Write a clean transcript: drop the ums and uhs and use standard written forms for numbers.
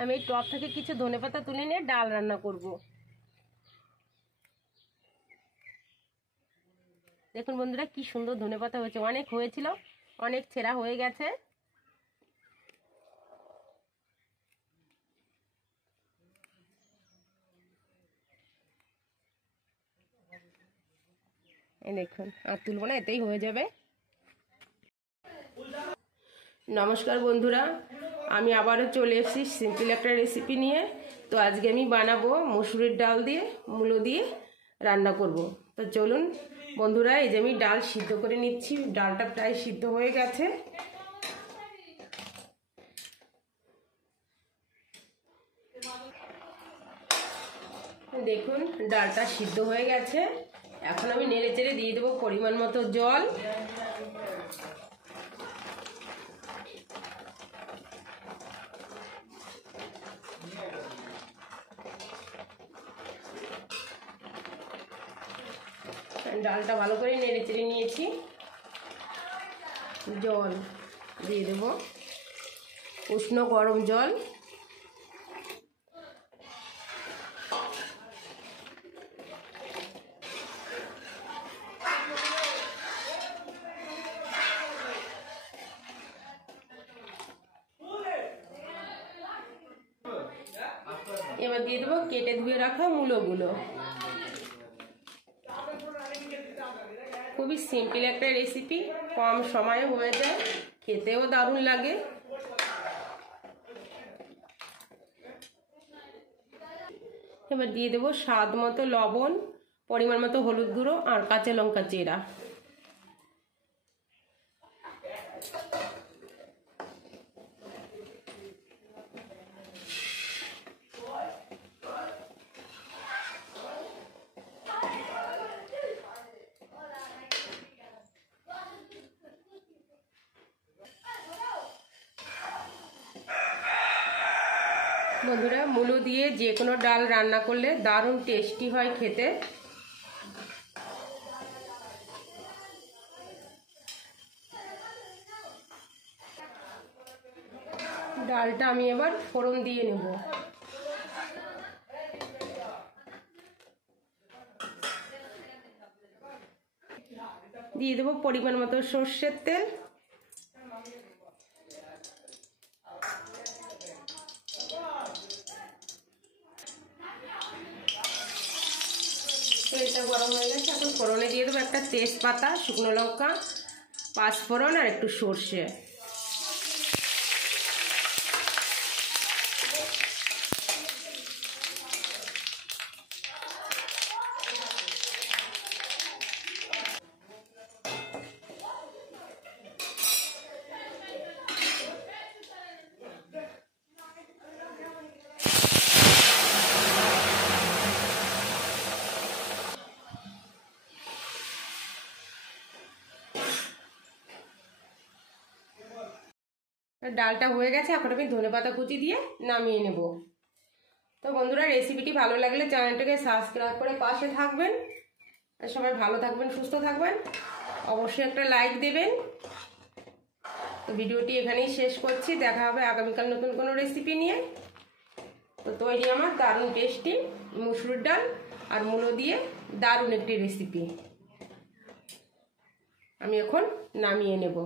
আমি এই টপ থেকে কিছু ধনেপাতা তুলে নিয়ে ডাল রান্না করব। দেখুন বন্ধুরা কি সুন্দর ধনেপাতা হয়েছে, অনেক হয়েছিল, অনেক ছেঁড়া হয়ে গেছে। এই দেখুন, আর তুলব না, এতেই হয়ে যাবে। নমস্কার বন্ধুরা, আমি আবারও চলে এসেছি সিম্পল একটা রেসিপি নিয়ে। তো আজকে আমি বানাবো মসুরির ডাল দিয়ে মূলো দিয়ে রান্না করব। তো চলুন বন্ধুরা, এই যে আমি ডাল সিদ্ধ করে নিচ্ছি। ডালটা প্রায় সিদ্ধ হয়ে গেছে। দেখুন ডালটা সিদ্ধ হয়ে গেছে। এখন আমি নেড়ে চেড়ে দিয়ে দেবো পরিমাণ মতো জল। ডালটা ভালো করে নেড়ে চেড়ে নিয়েছি। জল দিয়ে দেব, উষ্ণ গরম জল। এবার দিয়ে দেবো কেটে ধুয়ে রাখা মূলোগুলো। খুবই সিম্পল একটা রেসিপি, কম সময়ে হয়ে যায়, খেতেও দারুণ লাগে। এবার দিয়ে দেবো স্বাদ মতো লবণ, পরিমাণ মতো হলুদ গুঁড়ো আর কাঁচা লঙ্কা চেরা। বন্ধুরা, মূলো দিয়ে যে কোনো ডাল রান্না করলে দারুণ টেস্টি হয় খেতে। ডালটা আমি এবার ফোড়ন দিয়ে নেব। দিয়ে দেবো পরিমাণ মতো সর্ষের তেল। তেলটা গরম হয়ে গেছে, এখন ফোড়নে দিয়ে দেবো একটা তেজপাতা, শুকনো লঙ্কা, পাঁচফোড়ন আর একটু সর্ষে। ডালটা হয়ে গেছে, এখন আমি ধনেপাতা কুচি দিয়ে নামিয়ে নেব। তো বন্ধুরা, রেসিপিটি ভালো লাগলে চ্যানেলটাকে সাবস্ক্রাইব করে পাশে থাকবেন। আর সবাই ভালো থাকবেন, সুস্থ থাকবেন, অবশ্যই একটা লাইক দেবেন। তো ভিডিওটি এখানেই শেষ করছি, দেখা হবে আগামীকাল নতুন কোনো রেসিপি নিয়ে। তো তৈরি আমার দারুণ টেস্টি মসুর ডাল আর মূলো দিয়ে দারুণ একটি রেসিপি। আমি এখন নামিয়ে নেব।